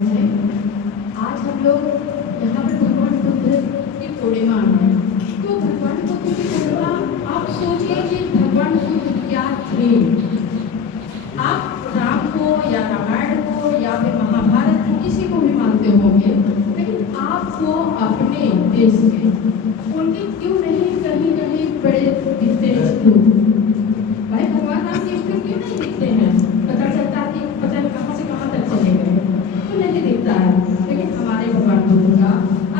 आज हम लोग यहाँ पर भगवान बुद्ध की पूर्णिमा है। तो भगवान बुद्ध की पूर्णिमा, आप सोचिए कि भगवान बुद्ध क्या थे। आप राम को या रामायण को या फिर महाभारत को किसी को भी मानते होंगे, लेकिन आपको अपने देश में उनके क्यों नहीं कहीं कहीं बड़े दिखते हैं? भाई भगवान राम के स्टूप क्यों नहीं दिखते हैं? पता चलता है कि पता नहीं कहाँ से कहाँ तक चले गए, तो नहीं दिखता है। लेकिन हमारे भगवान बुद्ध का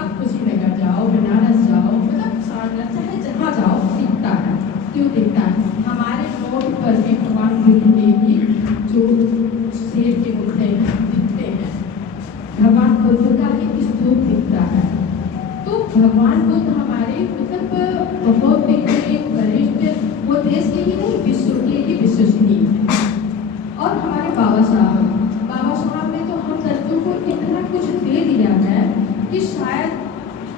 आप कुशीनगर जाओ, बनारस जाओ, मतलब सारनाथ चाहे जहाँ जाओ दिखता है। क्यों दिखता है? हमारे नोट पर भी भगवान बुद्ध के ही जो शेर के मुद्दे दिखते हैं, भगवान बुद्ध का ही स्तूप दिखता है। तो भगवान बुद्ध हमारे मतलब बहुत एक वरिष्ठ, वो देश के ही नहीं विश्व के ही विश्वसनीय है। और हमारे बाबा साहब ने तो हम दर्जों को इतना कुछ दे दिया है कि शायद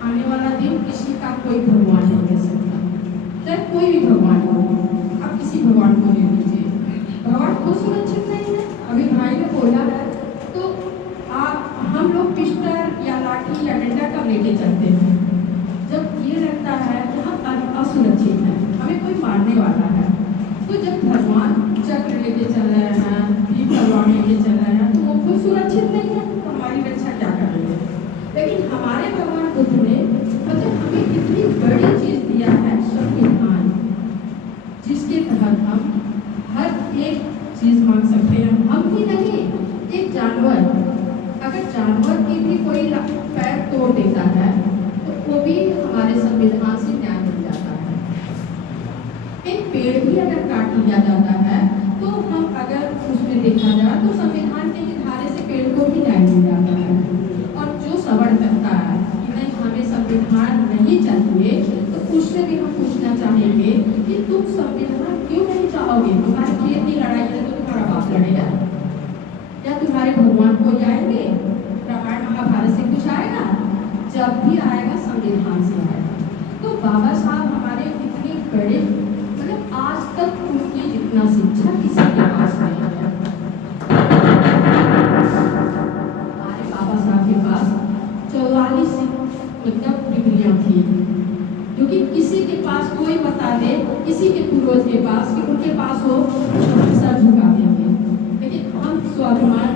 आने वाला दिन किसी का कोई भगवान नहीं कह सकता। चाहे कोई भी भगवान हो, आप किसी भगवान को ले लीजिए, भगवान को सुरक्षित नहीं है। अभी भाई ने बोला है, तो हम लोग पिस्टल या लाठी या डंडा कब लेके चलते हैं? जब ये लगता है कि हम असुरक्षित हैं, हमें कोई मारने वाला है। तो जब भगवान चक्र लेके चल रहे हैं, भगवान लेके चल रहे हैं, तो वो कोई सुरक्षित नहीं है, तो हमारी रक्षा क्या करेंगे? लेकिन हमारे भगवान बुद्ध ने मतलब हमें कितनी बड़ी चीज दिया है, संविधान, जिसके तहत हम हर एक चीज मांग सकते हैं। हम ही नहीं, एक जानवर, अगर जानवर की भी कोई पैर तोड़ देता है तो वो भी हमारे संविधान से न्याय मिल जाता है। एक पेड़ भी अगर काट लिया जाता है तो हम अगर उसमें देखा जाए तो संविधान के ही धारे से पेड़ को भी न्याय मिल जाता है। और जो सवर्ण करता है कि नहीं हमें संविधान नहीं चाहिए, तो उससे भी हम पूछना चाहेंगे कि तुम संविधान क्यों नहीं चाहोगे? तुम्हारे खेत की लड़ाई है तो तुम्हारा बाप लड़ेगा या तुम्हारे भगवान को जाएंगे? रामायण महाभारत से कुछ आएगा? जब भी आएगा संविधान से आएगा। तो बाबा साहब हमारे इतने बड़े, मतलब आज तक उनकी जितना शिक्षा किसी के पास नहीं है। हमारे बाबा साहब के पास 44 मतलब डिग्रियां थी, जो कि किसी के पास कोई बता दे, किसी के पूर्वज के पास कि उनके पास हो, सर झुका देंगे। लेकिन हम स्वाभिमान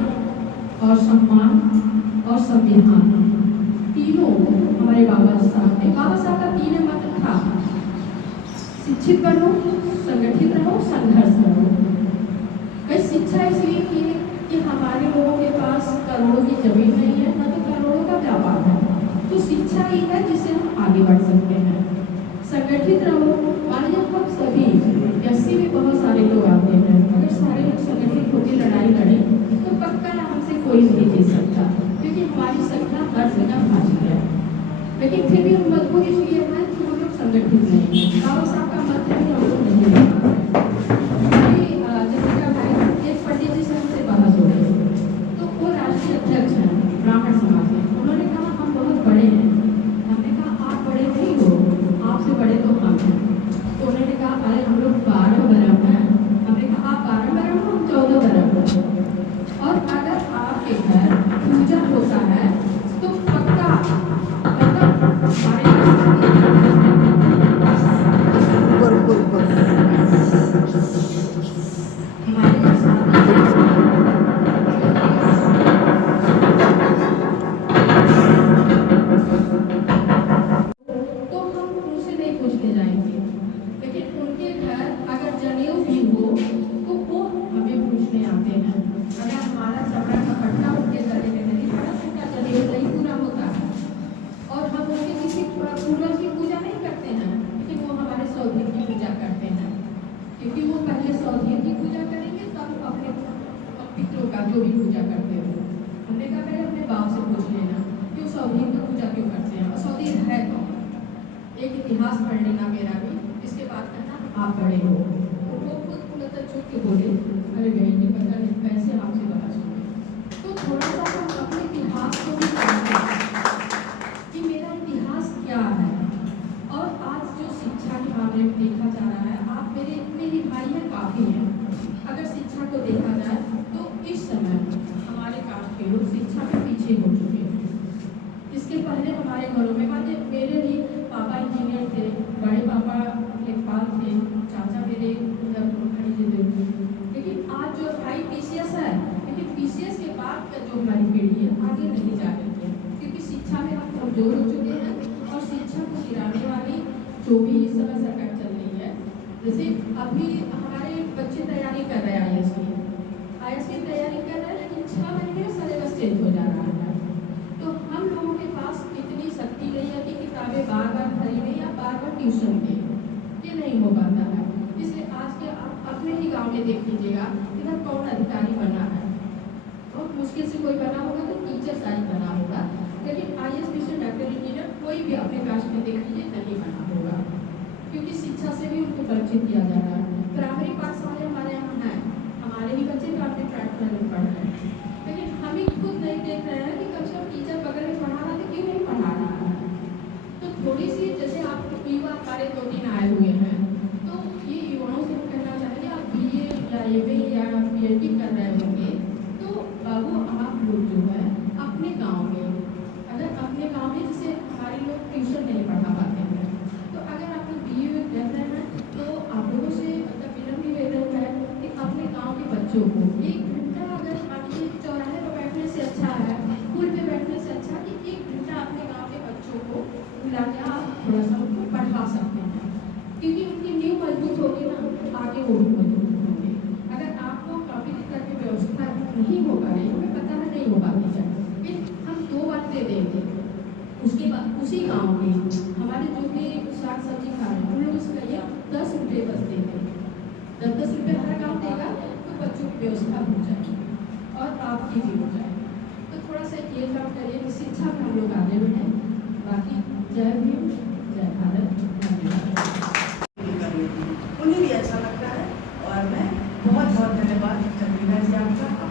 और सम्मान और संविधान तीनों हमारे बाबा साहब का तीन मंत्र था, शिक्षित बनो, संगठित रहो, संघर्ष करो। भाई शिक्षा इसलिए की कि हमारे लोगों के पास करोड़ों की जमीन नहीं है, ना तो करोड़ों का व्यापार है, तो शिक्षा ही है जिससे हम आगे बढ़ सकते हैं। संगठित रहो, मान लीजिए हम सभी ऐसे भी बहुत सारे लोग आते हैं, अगर सारे लोग संगठित होकर लड़ाई लड़े तो पक्का हमसे कोई नहीं जीत सकता, क्योंकि हमारी संख्या हर जगह भारी है। लेकिन फिर भी हम मजबूर इसलिए हैं कि हम लोग संगठित नहीं है। बाबा साहब का मत भी हम लोग नहीं है। जैसे भाई एक पंडित जी से हमसे बहस हो रही, तो वो राष्ट्रीय अध्यक्ष हैं ब्राह्मण समाज के। उन्होंने कहा हम बहुत बड़े हैं। हमने कहा आप बड़े नहीं हो, आपसे बड़े तो हम हैं। तो उन्होंने कहा अरे हम लोग 12 बरम हैं। हमने कहा आप 12 बरम हो, हम 14 बरम हो। और अगर आपके घर पूजा होता है तो पक्का मतलब हमारे जो भी पूजा करते हो। हमने कहा पहले अपने बाप से पूछ लेना कि वो सौदी की पूजा क्यों करते हैं और सौदी है कौन। एक इतिहास पढ़ लेना मेरा भी, इसके बाद कहना आप बड़े हो। तो वो खुद मतलब चुप के बोले अरे बहन जी पता नहीं कैसे आपसे बहस हो गई। तो थोड़ा सा हम अपने इतिहास को भी कि मेरा इतिहास क्या है। और आज जो शिक्षा के मामले में देखा जा रहा है, आप मेरे इतने ही भाई हैं, काफ़ी हैं। अगर शिक्षा को देखा जाए तो इस समय हमारे कास्ट के लोग शिक्षा में पीछे कमजोर हो चुके हैं और शिक्षा को गिराने वाली जो भी इस समय सरकार चल रही है, जैसे अभी हमारे बच्चे तैयारी कर रहे हैं IAS की तैयारी कर रहे हैं, लेकिन 6 महीने में सिलेबस चेंज हो जा रहा है। तो हम लोगों के पास इतनी शक्ति नहीं है कि किताबें बार बार खरीदें या बार बार ट्यूशन दें, ये नहीं हो पाता है। इसलिए आज के आप अपने ही गांव में देख लीजिएगा, इधर कौन अधिकारी बना है, बहुत मुश्किल से कोई बना होगा तो टीचर साइज बना होगा, लेकिन IAS मिशन डॉक्टर इंजीनियर कोई भी अपने कास्ट में देख लीजिए नहीं बना होगा, क्योंकि शिक्षा से भी उनको वंचित किया जा रहा है। प्राइमरी पाठशाला हमारे यहाँ है, हमारे ही बच्चे प्राइमरी पाठशाला में पढ़ रहे हैं, लेकिन हम ही खुद नहीं देख रहे हैं कि कम से कम टीचर बगल में पढ़ा रहा है, क्यों नहीं पढ़ा रहा है। तो थोड़ी सी, जैसे आप युवा हमारे 2-3 आए हुए हैं, तो ये युवाओं से हम कहना चाहेंगे, आप BA या MA या PhD कर रहे होंगे, तो बाबू आप लोग जो है अपने गाँव में, अगर अपने गाँव में जैसे हमारे लोग ट्यूशन नहीं पढ़ा पाते हैं, तो अगर आप लोग BA कर रहे हैं तो आप लोगों से विनम्र निवेदन है कि अपने गांव के बच्चों को 1 घंटा, अगर आपके चौराहे पर बैठने से अच्छा है, पुल पे बैठने से अच्छा कि 1 घंटा अपने गांव के बच्चों को बुला के आप थोड़ा सा उनको पढ़ा सकते हैं, क्योंकि उनकी नींव मजबूत होगी ना, आगे वो भी मजबूत होंगे। अगर आपको कॉपी किताब की व्यवस्था नहीं हो पा रही, हमें पता है नहीं हो पाती है, फिर हम 2 बार दे देंगे, उसके बाद उसी गाँव में हमारे जो भी साग सब्जी खा रहे हैं उन लोगों से कहिए 10 रुपये बस देंगे, 10-10 रुपये हर गाँव देगा, तो बच्चों की व्यवस्था हो जाएगी और आपकी भी हो जाएगी। तो थोड़ा सा ये काम करिए कि शिक्षा में हम लोग आगे बढ़ें। बाकी जय भीम, जय भारत, धन्यवाद। उन्हें भी अच्छा लगता है और मैं बहुत बहुत धन्यवाद चंद्रिका जी आपका।